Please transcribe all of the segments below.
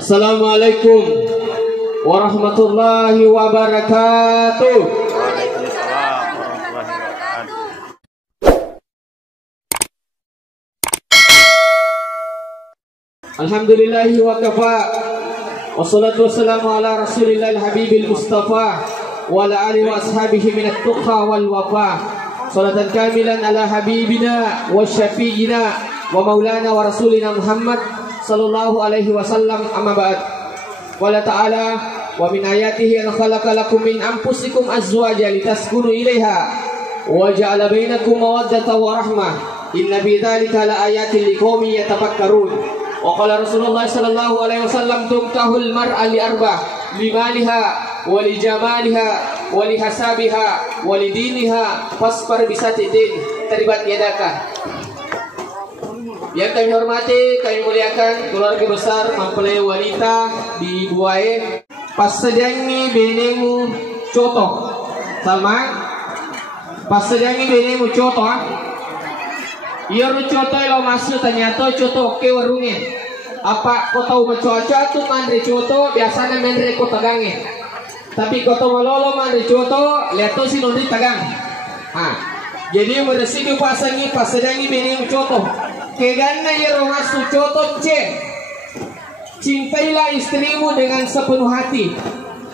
Assalamualaikum warahmatullahi wabarakatuh. Waalaikumsalam warahmatullahi wabarakatuh. Alhamdulillahi wa kafa. Wassalatu wassalamu ala rasulillahil habibil mustafa wa ala alihi wa ashabihi minat tuqa wal wafa. Salatan kamilan ala habibina wa syafi'ina wa maulana wa rasulina Muhammad sallallahu alaihi wasallam, amma ba'd. Qala ta'ala wa min ayatihi an khalaqa lakum min anfusikum azwajan litaskunu ilaiha wa ja'ala bainakum mawaddatan wa rahmah inna fi dzalika la ayatin liqaumin yatafakkarun. Wa qala Rasulullah sallallahu alaihi wasallam tunkahul mar'a li arba' limaliha wa li jamaliha wa li hasabiha wa li diniha fasfar bisati din taribat yadaka. Yang kami hormati, kami muliakan keluarga besar mempelai wanita di Buae. Pasedangi benemu coto. Salma, pasedangi benemu coto. Iya coto lo masuk ternyata coto oke warungnya. Apa kau tahu mencoco tuh mandri coto biasanya mandri kau tagange. Tapi kau tahu malolo mandri coto lihat tuh si nondri tagang. Jadi bersih pasangi pasedangi benemu coto. Kegana ya romasu coto c. Cintailah istrimu dengan sepenuh hati.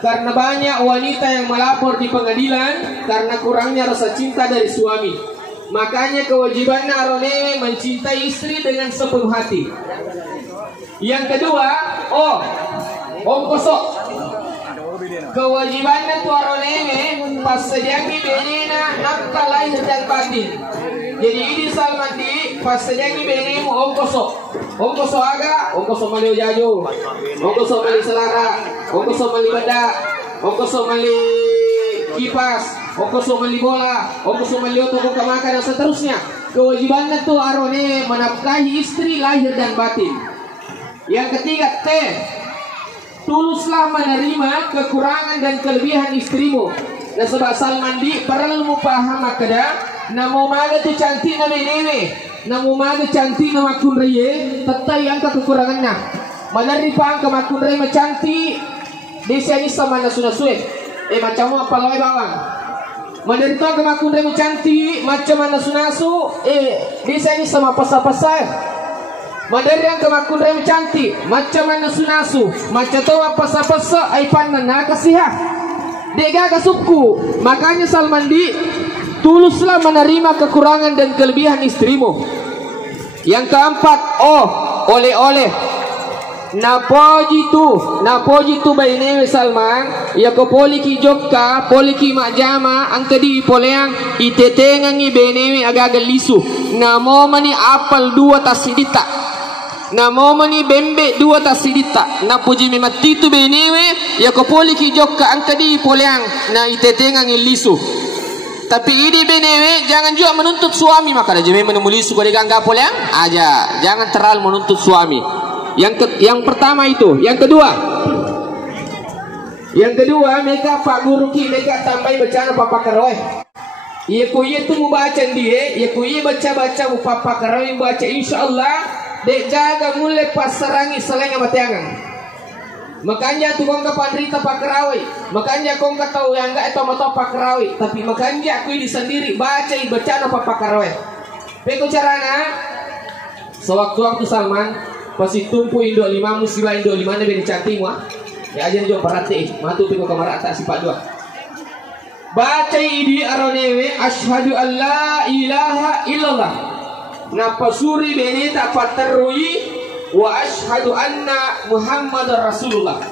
Karena banyak wanita yang melapor di pengadilan karena kurangnya rasa cinta dari suami. Makanya kewajiban arone mencintai istri dengan sepenuh hati. Yang kedua, kosok. Kewajibannya tu arone pas sediaki benena nafkah lahir dan batin. Jadi ini salmandi pas sediaki benemu ongkoso aga, ongkoso mali jajo, ongkoso mali selara, ongkoso mali badak, ongkoso mali kipas, ongkoso mali bola, ongkoso mali otot makan dan seterusnya. Kewajibannya tuh arone menafkahi istri lahir dan batin. Yang ketiga, tuluslah menerima kekurangan dan kelebihan istrimu. Nah sebab salmandi perlu paham makada namo maga tu cantik na beneme, namo maga cantik na makun reye, tetai angka kekurangannya. Manari pang ke makun reye macantik, desa ini sama na sunasue. Macam apa loe bawang. Manari to ke makun reye macantik, macam mana sunasu, desa ini sama pasal-pasal. Madari yang kemakun rem cantik macam mana sunasu macam tu apa sapa ai panan nak kasihah dega kasupku. Makanya salmandi tuluslah menerima kekurangan dan kelebihan istrimu. Yang keempat, oleh-oleh napoji tu baine Salman ya ko poliki jokka poliki majama angkadi poleang itetengangi benewe agaga lisu namo mani apal dua tasidita. Namo mani bembe dua tasidita na puji memati tu benewe ya ko poliki jokka angkadi poleang na itetengang ilisu. Tapi ini benewe jangan juga menuntut suami maka jeme menemulisu ko digangga poleang aja. Jangan terlalu menuntut suami. Yang pertama itu. Yang kedua mereka Pak Guru ki mereka tambahi bacaan papa karoy. Iya kuye tu membaca dia, iya kuye baca mu papa karoy baca insyaallah dek jaga mulai pasarangi selain matiangan. Makanya tu kong kapandrita pakarawi. Makanya kong tahu yang enggak itu moto pakarawi. Tapi makanya aku ini sendiri baca no pakarawi. Peko carana sewaktu-waktu Salman pasti tumpu Indo 5 musibah Indo 5 na bini cantik mu. Ya aja jo parate matu peko kamar atas sifat dua. Baca idi aronewe asyhadu alla ilaha illallah. Napasuri benita paterui wa ashhadu anna Muhammadar Rasulullah.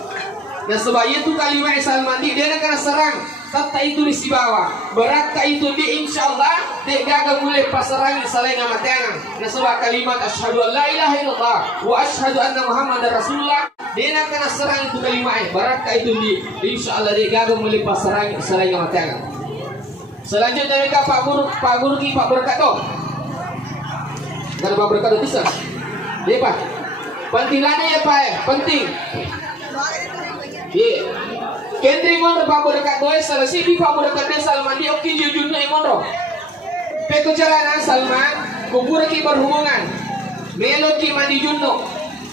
Nah sebab itu kalimat salmandi dia nak kena serang tata itu di bawah berat itu di insyaallah dia gagal mulai pasarangi selain nama tiangan. Nah sebab kalimat asyhadu an la ilaha illallah wa ashhadu anna Muhammadar Rasulullah dia nak kena serang itu kalimat berat itu di insyaallah dia gagal mulai pasarangi selain nama tiangan. Selanjutnya mereka Pak Guru ki Pak Berkat tu. Karena Pak Berkat itu bisa. Iya Pak. Pentingnya ya Pak penting. Iya. Kendri mon Pak Berkat doa selesai di Pak Berkat desa Salmandi oke jujurnya imon. Peko jalan Salman kubur ki berhubungan. Melo ki mandi junno.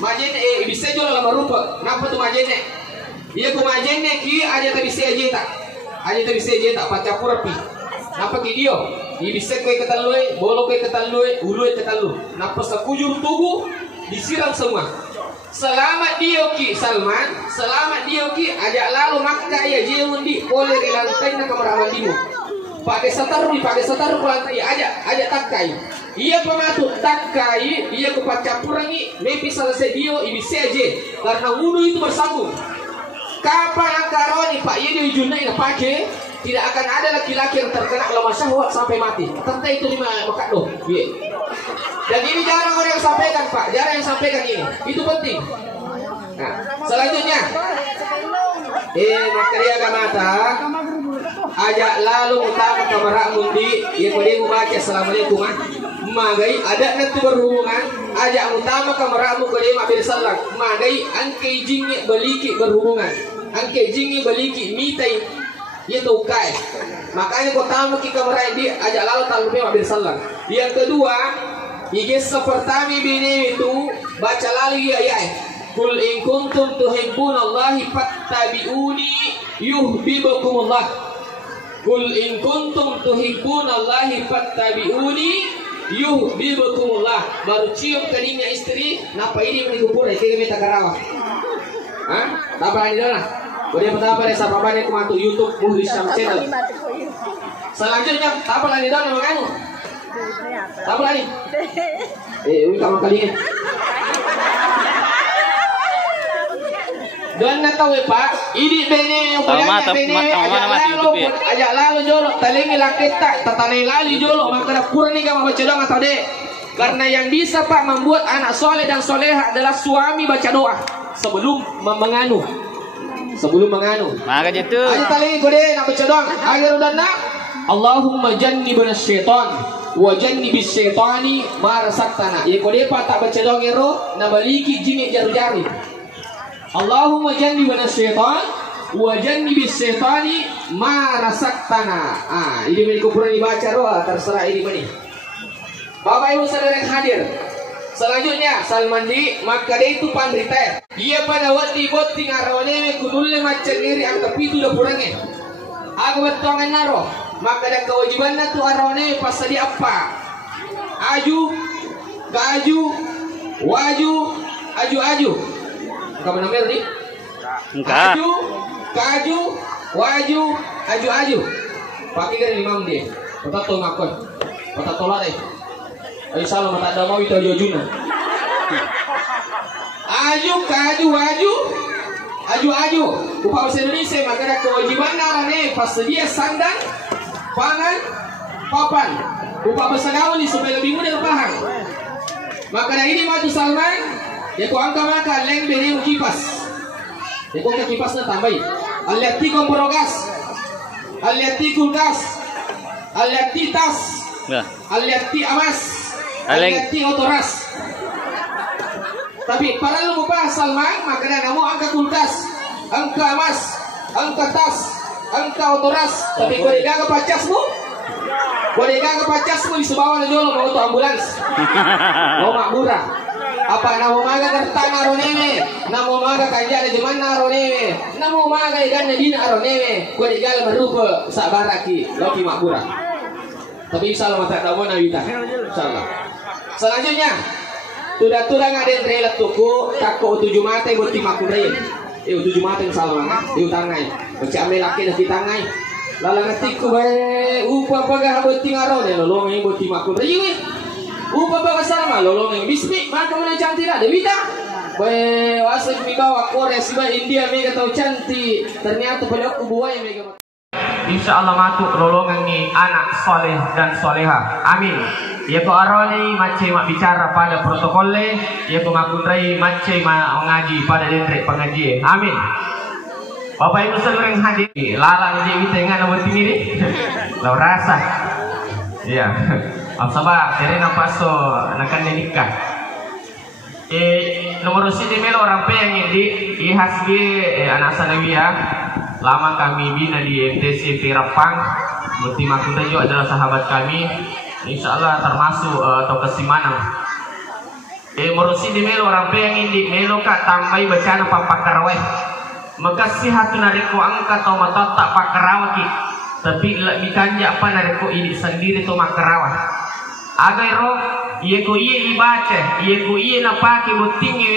majene bisa jual lama rupa. Napa tu majene? Iya ku majene ki aja tak bisa aja tak. Aja tak bisa aja tak pacapur pi. Napa ki dio? Bisa kue ketalui, bolo kue ketalui, ulu ketalu. Napa sekujur tubuh disiram semua. Selamat dia ki Salman, selamat dia ki ajak lalu Makkah ya dia undi boleh di lantai nak kamar mandimu. Pakai sataru ke lantai ajak takai. Ia pematut takai, ia kepacapurangi, mepi selesai dia ibisi aja karena wudhu itu bersambung. Kapan angkaroni Pak ia di ujungnya yang pakai, tidak akan ada laki-laki yang terkena lemah syahwat sampai mati. Tentu itu 5 makat doh. Dan ini jarang orang yang sampaikan Pak, jarang yang sampaikan ini. Itu penting. Nah, selanjutnya, maka dia mata ajak lalu utama kamera mundi yang boleh membaca assalamualaikum magai ada nanti berhubungan ajak utama kamera mu boleh mabil salam magai angke jingi beliki berhubungan angke jingi beliki mitai itu kai makanya kau tamu ki kamera ini ajak lalu talbe mabil salam. Yang kedua igis sepertami bini itu baca lalu ya Kul in kuntum tuhibbunallahi fattabi'uni yuhibbukumullah. Kul in kuntum tuhibbunallahi fattabi'uni yuhibbukumullah. Baru cium keningnya istri, napa ini menghubur kayak minta karawah. Hah? Tapa ini dah. Boleh betapa deh sapa banyak kumantu YouTube Muhlis Syam Channel. Selanjutnya tapa lagi dah nama kamu? Tapa lagi. Ini kamu kali ini. Dan nak tahu Pak, ini bene yang punya bene ajak lalu jolok, talingi lakit tak, tatali lali jolok, maka dah kurang ni kamu baca doa atau dek. Karena yang bisa Pak membuat anak soleh dan soleha adalah suami baca doa sebelum menganu. Sebelum menganu. Maka itu. Aja talingi kode nak baca doa. Agar udah nak, Allahumma jannibna syaitan wa jannibis syaitani ma razaqtana. Ya kode Pak tak baca doa ngero, nabaliki jingik jaru-jari. Allahumma jannibna syaitan wa jannibis syaitani ma razaqtana. Ini milik kuburan dibaca doa terserah ini mani. Bapak Ibu saudara yang hadir. Selanjutnya Salmandi maka dia itu pandrita. Dia pada waktu boting arone kudulnya macam iri angka pitu dah kurangnya. Aku betongan naro. Maka ada kewajiban tu arone pasal dia apa? Aju, kaju, waju, aju. Kamu namanya ni? Enggak. Kaju, waju, aju. Pakai dari imam dia. Kata tu makon. Kata tolak deh. Ayo salam tak ada mau itu jujuna. Aju, kaju, waju, aju. Upah bahasa Indonesia maka ada kewajiban narane pas dia sandang, pangan, papan. Upah bahasa Gauli supaya lebih mudah paham. Maka dari ini maju Salman. Ya kau angka maka leng beri kipas. Ya kau ke kipasnya tambahi. Aliati kompor gas, aliati kulkas, aliati tas, aliati amas, aliati otoras. Tapi para lu lupa Salman maka dah namu angka kulkas, angka amas, angka tas, angka otoras. Tapi kau digaga pacasmu, di sebawa jolo mau tu ambulans, mau makmurah. Apa namo maga kertang aroneme, namo maga kanja di mana aroneme, namo maga ikan di aroneme, kau digal merupa sabaraki, loki makmurah. Tapi insyaallah mata dawo na wita. Insyaallah. Selanjutnya, tuda-tuda ngaden relat tuku, takko 7 mate buat timakurai. 7 mate insyaallah. Tangai. Baca ambil laki dan tangai. Lalang atiku bae upa pagah buat tingarone lolong buat timakurai. Upa baga sama lolong bismi maka mana cantik ada Wita. Bae wasik mi bawa Korea siba India mega tahu cantik. Ternyata pada aku buaya mega. Insyaallah matuk lolongan ni anak soleh dan soleha. Amin. Ya ko aroni macam mak bicara pada protokolle, ya ko makundrai macam mengaji pada dendre pengaji. Amin. Bapak Ibu saudara yang hadir, lalang je kita ingat nama tinggi ni. Lau rasa. Ya. Sabah, dari nampaso nakan nikah. Nomor sini melo orang pe yang di ihasgi anak sanawiyah. Lama kami bina di MTC Pirapang. Muti Makundajo adalah sahabat kami. Insya Allah termasuk atau Kesimanang. Merusi di melo orang yang ini melo kak tambai bacaan papakarawai. Maka sihat nareko angka atau mata tak pakarawa ki. Tapi lebih kanja apa nareko ini sendiri to makarawa. Agai roh iya ko iya ibaca, iya ko iya napake botingi,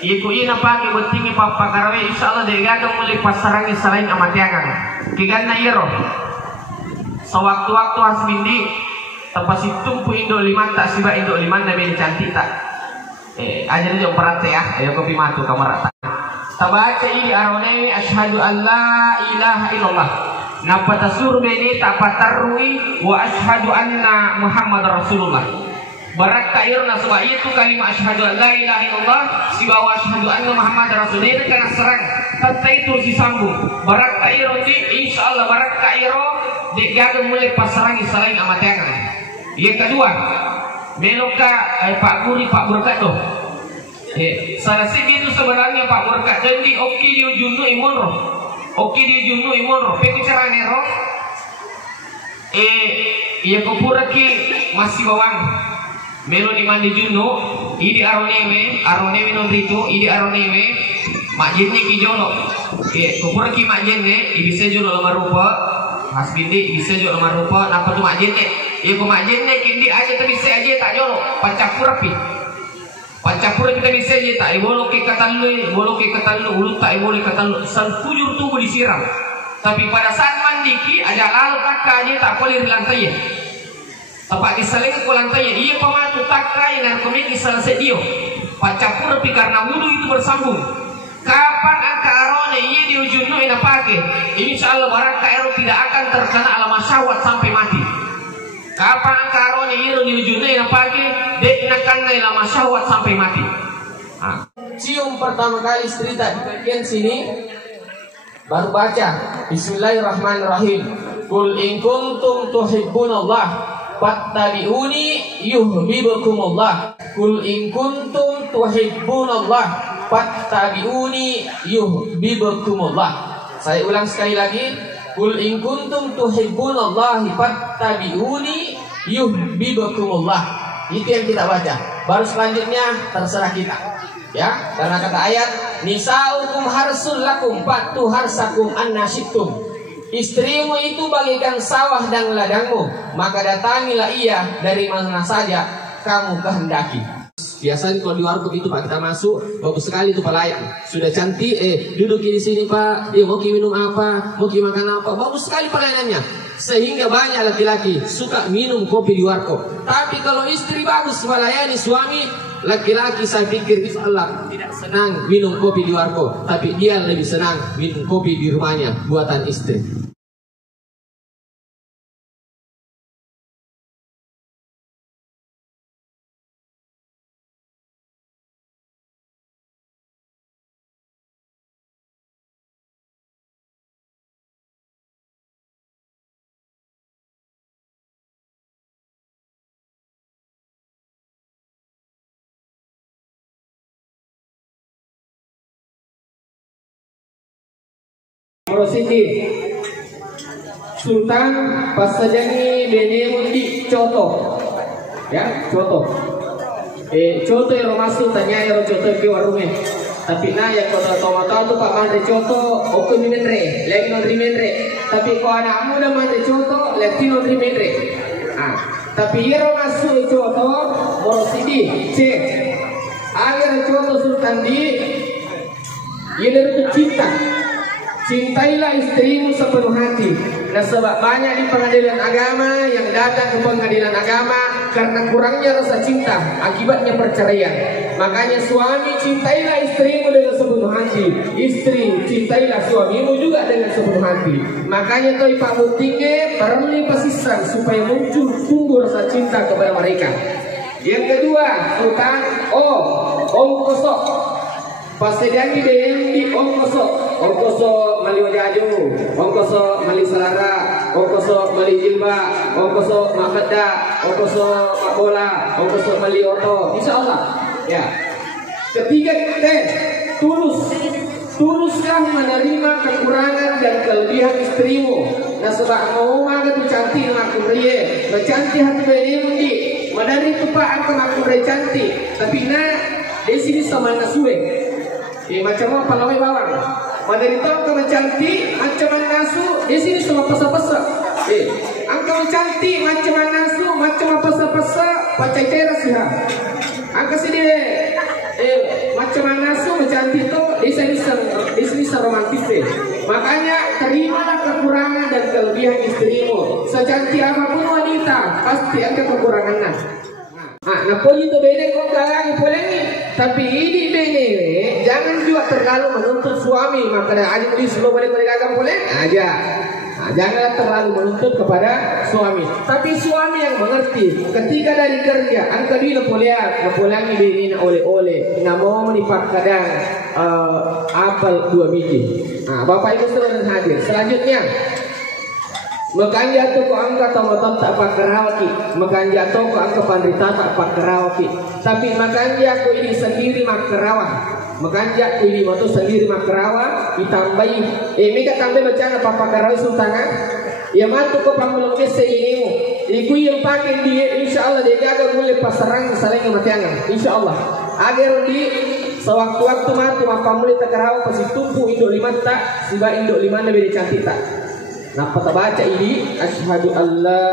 iya ko iya napake botingi papakarawai. Insyaallah dari gagang mulai pasarangi selain amatiangan. Kigana iya roh. Sewaktu-waktu hasbindi tempat situmpu Indo liman tak siba Indo liman nabi cantik tak. Aja dia berat ya, ayo kopi matu kamar rata. Tabaca ini aronewi asyhadu an la ilaha illallah. Napa tasur beni tak patarui wa asyhadu anna Muhammad Rasulullah. Barak kairna sebab itu kalimat asyhadu an la ilaha illallah siba wa asyhadu anna Muhammad Rasulullah kana serang. Tata itu disambung. Barak kairo di insyaallah barak kairo digaga mulai pasarangi selain amatiangan. Yang kedua, meloka Pak Guri Pak Berkat tuh. Salah itu sebenarnya Pak Berkat jadi oke di ujungnya imun roh. Oke di ujungnya imun roh. Peku caranya roh. Iya kupura ki masih bawang. Melo di mandi junno, ini aronewe nondritu, ini aronewe makjinnya ki jolo. Kupura ki makjinnya, bisa jolo lemah rupa. Hasbindi bisa jolo lemah rupa. Napa tuh makjinnya? Iya ku makjinnya kindi aja tapi bisa aja tak jolo. Pancapura pi. Pancapura kita bisa aja tak. Bolo ke katalu, ulut tak boleh katalu. Salfujur tubuh disiram. Tapi pada saat mandi ki ada lalu takka aja tak boleh di lantai. Tepat diseling ke lantai. Iya pematu takka yang komedi selesai dio. Pancapura pi karena wudu itu bersambung. Kapan angka arone iya di ujungnya ina pakai. Insyaallah barang kairo tidak akan terkena alam syahwat sampai mati. Kapan angka arone iya di ujungnya ina pakai, dek ina kena alam syahwat sampai mati. Cium pertama kali cerita di bagian sini baru baca Bismillahirrahmanirrahim. Qul in kuntum tuhibbunallah fattabi'uni yuhibbukumullah. Qul in kuntum tuhibbunallah fattabi'uni yuhibbukumullah. Saya ulang sekali lagi. Qul in kuntum tuhibbunallahi fattabi'uni yuhibbukumullah. Itu yang kita baca. Baru selanjutnya terserah kita. Ya, karena kata ayat nisaukum harsul lakum fatu harsakum annasyitum. Istrimu itu bagaikan sawah dan ladangmu, maka datangilah ia dari mana saja kamu kehendaki. Biasanya kalau di warkop itu Pak kita masuk bagus sekali itu pelayan sudah cantik duduk di sini Pak mau minum apa mau makan apa bagus sekali pelayanannya sehingga banyak laki-laki suka minum kopi di warkop. Tapi kalau istri bagus melayani suami laki-laki saya pikir insyaallah tidak senang minum kopi di warkop tapi dia lebih senang minum kopi di rumahnya buatan istri. Prositi Sultan Pasajani Benemundi Coto ya Coto Coto yang masuk tanya yang Coto ke warungnya tapi na yang kota tomata tu Pak Mandri Coto oke minre lagi nondri minre tapi kalau anak muda Mandri Coto lagi nondri minre tapi yang masuk Coto Prositi cek agar Coto Sultan di ia dari cinta. Cintailah istrimu sepenuh hati. Nah sebab banyak di pengadilan agama yang datang ke pengadilan agama karena kurangnya rasa cinta, akibatnya perceraian. Makanya suami cintailah istrimu dengan sepenuh hati. Istri cintailah suamimu juga dengan sepenuh hati. Makanya toi Pak Mutinge perlu pasisan supaya muncul tumbuh rasa cinta kepada mereka. Yang kedua, Sultan ongkosok. Pasediani di ongkoso mali wajaju, ongkoso mali selara, ongkoso mali jilba, ongkoso makada, ongkoso makbola, ongkoso mali oto. Insyaallah. Ya. Ketiga tuluslah menerima kekurangan dan kelebihan istrimu. Nah sebab mau maga tu cantik nak kuriye, bercantik hati beri mundi. madari itu pak angka makure cantik, tapi di sini sama nasue. Macam apa lawai bawang. Madari itu angka cantik, macam nasu, di sini sama pesa-pesa. Angka cantik, macam nasu, macam pesa-pesa, pacai teras ya. Angka sini macam nasu cantik itu di sini romantis deh. Makanya terimalah kekurangan dan kelebihan istrimu. Secantik apapun wanita pasti ada kekurangannya. Nah poin itu beda kok lagi polengi. Tapi ini beda, jangan juga terlalu menuntut suami. Maka ada di sebelum boleh gagal polen aja. Jangan terlalu menuntut kepada suami. Tapi suami yang mengerti. Ketika dari kerja, angka dia polangi bini oleh-oleh. Nggak mau menipak kadang apel 2 biji. Nah, Bapak Ibu saudara hadir. Selanjutnya, makan jatuh ko angka tomaton tak pakerawaki, makan jatuh ko angka pandrita tak pakerawaki. Tapi makan jatuh ini sendiri makerawah. Makan jatuh ini waktu sendiri makerawah ditambahi. Mereka tambah macam apa pakerawah sultangan? Ya matu ko pangulong kese ini. Iku yang pakai dia, insya Allah dia gagal mulai pasaran saling kematian. Insya Allah. Agar di sewaktu-waktu matu apa mulai takarawa pasti tumpu induk 5 tak, siba induk 5 lebih cantik tak. Nah, kita baca ini asyhadu alla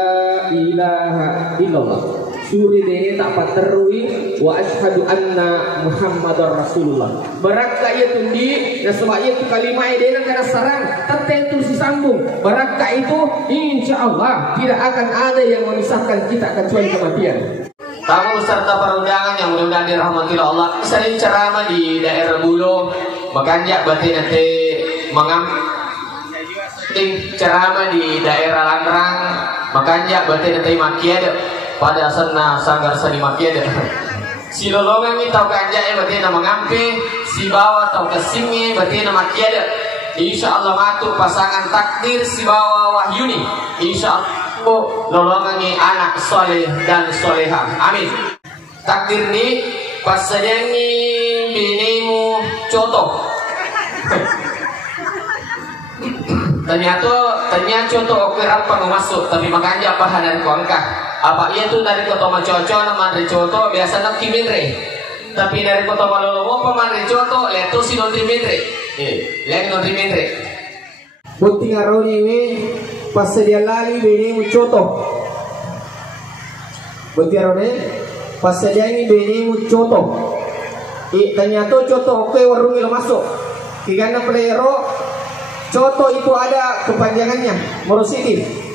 ilaha illallah. Suri dene tak paterui wa asyhadu anna Muhammadar Rasulullah. Baraka ia tundi dan sebab itu kalimat dia kana sarang tertentu disambung. Baraka itu insyaallah tidak akan ada yang memisahkan kita kecuali kematian. Tamu serta perundangan yang mudah-mudahan dirahmati Allah. Sering ceramah di daerah Bulu, Makanjak berarti nanti ceramah di daerah Langrang, Makanjak berarti nanti makiade pada sana sanggar seni makiade. Si lolongan ini tau kanjak berarti nama ngampe, si bawa tau kesingi berarti nama makiade. Insya Allah matu pasangan takdir si bawa Wahyuni. Insya Allah lolongan ini anak soleh dan soleha. Amin. Takdir ini pas saja ini binimu contoh. Ternyata contoh oke apa masuk, tapi makanya apa dari kongkah. Apa ia tuh dari kota Macoco nama dari contoh biasa nak kiminre. Tapi dari kota Malolomo paman dari contoh lihat tuh si non kiminre. Lihat non kiminre. Bukti ngaroni ini pas dia lali binimu contoh. Bukti ngaroni pas dia ini binimu contoh. Ternyata contoh oke warung lo masuk. Kigana pelero contoh itu ada kepanjangannya morositif.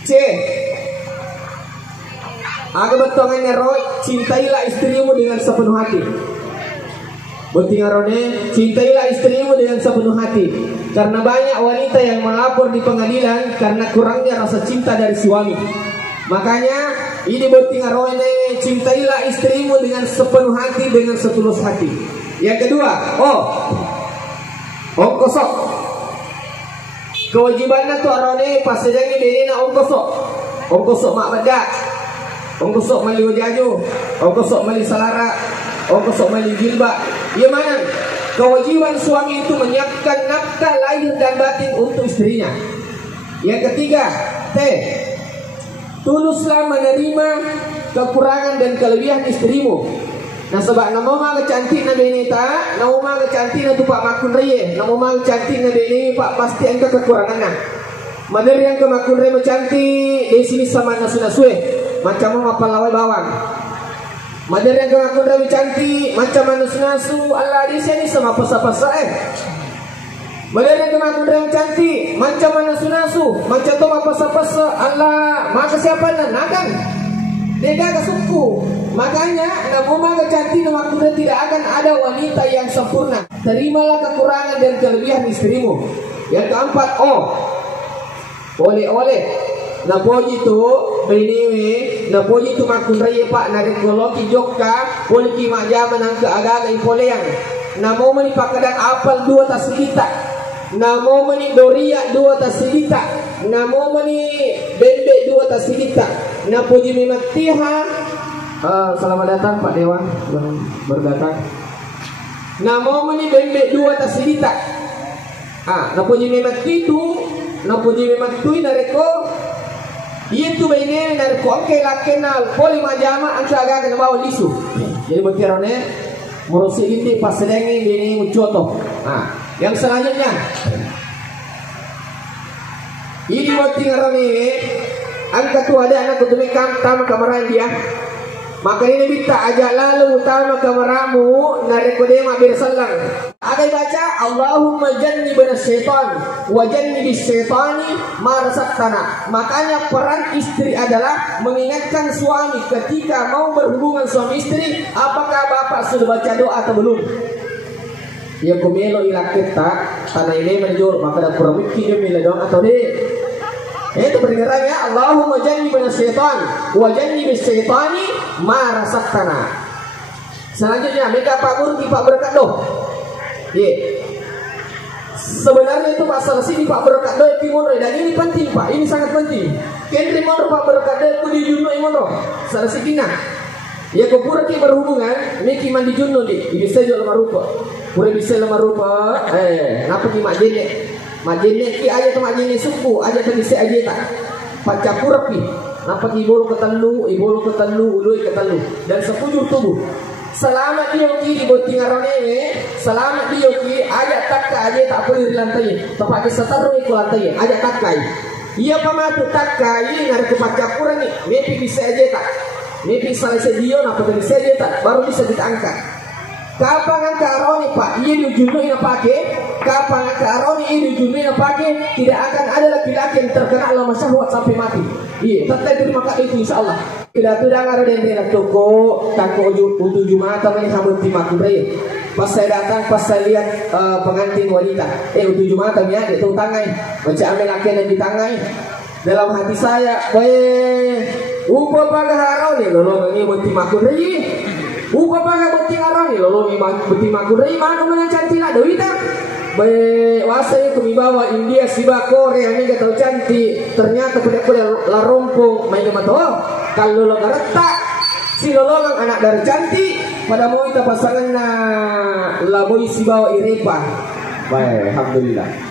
C. Aga betongannya roy, cintailah istrimu dengan sepenuh hati. Betingarone, cintailah istrimu dengan sepenuh hati. Karena banyak wanita yang melapor di pengadilan karena kurangnya rasa cinta dari suami. Makanya ini betingarone, cintailah istrimu dengan sepenuh hati, dengan setulus hati. Yang kedua, ongkosok. Kewajibannya tuh arone pas sedang ini na ongkosok. Ongkosok mak bedak. Ongkosok mali wajaju. Ongkosok mali salara. Ongkosok mali jilbab. Ya mana? Kewajiban suami itu menyiapkan nafkah lahir dan batin untuk istrinya. Yang ketiga, tuluslah menerima kekurangan dan kelebihan istrimu. Nah sebab nama mah cantik na benita, nama mah cantik na tu pak makun reye, nama mah cantik na beni pak pasti angka kekurangannya. Madar yang ke makun reye cantik di sini sama nasu-nasue, macam apa lawai bawang. Madar yang ke makun reye cantik, macam nasu-nasu, Allah di sini sama pesa-pesa Madar yang ke makun reye cantik, macam nasu-nasu, macam tu apa pesa-pesa, Allah, maka siapa nakan? Dia gak suku. Makanya nama cantik nama kuda tidak akan ada wanita yang sempurna. Terimalah kekurangan dan kelebihan istrimu. Yang keempat, oleh-oleh. Napoji tu beniwe, napoji tu makun raya pak nari koloki jokka, boleh kima jaman ang keagaga ipoleang. Namo mani pakadang apal 2 tas kita. Namo mani doria 2 tas kita. Namo mani bembe 2 tas kita. Napuji mimatiha. Selamat datang Pak Dewan berdatang. Namo mani bembe 2 tas kita. Napuji mimati itu, napuji mimati nareko Itu begini dari koke lakenal poli majama angka agak bawa lisu. Jadi berkirane murusi ini pas sedengi ini mucoto. Nah, yang selanjutnya ini mau tinggal ini angka tu ada anak kutumikam tama kamaran dia. Maka ini minta ajak lalu utama kamaramu narekode mabir salang. Agai baca Allahumma jannibna syaitan wa jannibis syaitani ma razaqtana. Makanya peran istri adalah mengingatkan suami ketika mau berhubungan suami istri, apakah bapak sudah baca doa atau belum? Ya kumelo ila kita tanah ini menjur maka ada kurang mikir dia mila doa atau deh. Itu pendengarannya Allahumma jannibna syaitan wa jannibis syaitani ma razaqtana. Selanjutnya mereka Pak Guru Pak Berkat doh. Sebenarnya itu masalah sini Pak Berkat doh timur dan ini penting Pak, ini sangat penting. Kendri mon Pak Berkat doh di juno imono. Salah sikina. Ya kupura ki berhubungan, miki mandi juno di bisa jo lemah rupa. Pura bisa lemah rupa. Napa ki mak jene? Mak jene ki aja tu mak jene suku, aja tu bisa aja tak. Paca pura ki. Napa ki bolu ketelu, ului ketelu dan sepujur tubuh. Selamat dia ki di boting arone, selamat dia ki aja takka aja tak boleh di lantai. Tempat kesataru ikut lantai, aja takkai. Ia pamatu takkai ngar ke paca pura ni, mepi bisa aja tak. Mepi salah sedio napa tu bisa aja tak, baru bisa kita angkat. Kapan angkat arone Pak, ia di ujungnya ina pakai. Kapan angkat arone ia di ujungnya ina pakai, tidak akan ada laki-laki yang terkena lama syahwat sampai mati. Iya, tetap terima kasih itu insyaallah. Tidak tudang ada yang nak toko, tako untuk Jumat atau yang sambut timak bre. Pas saya datang, pas saya lihat pengantin wanita, untuk Jumat ya, itu tangai, macam ambil laki yang di tangai. Dalam hati saya, upa pagaharau ni, lolo ni buat timak bre. Upa pagabuti arang ni, lolo ni buat timak bre. Mana mana cantik nak duit tak? Wasai kumibawa India siba Korea ini gak tahu cantik, ternyata kuda-kuda larompong main ke mata. Kalau lo retak si lolongan anak dari cantik pada mau kita pasangan na laboi sibawa irepa. Baik, alhamdulillah.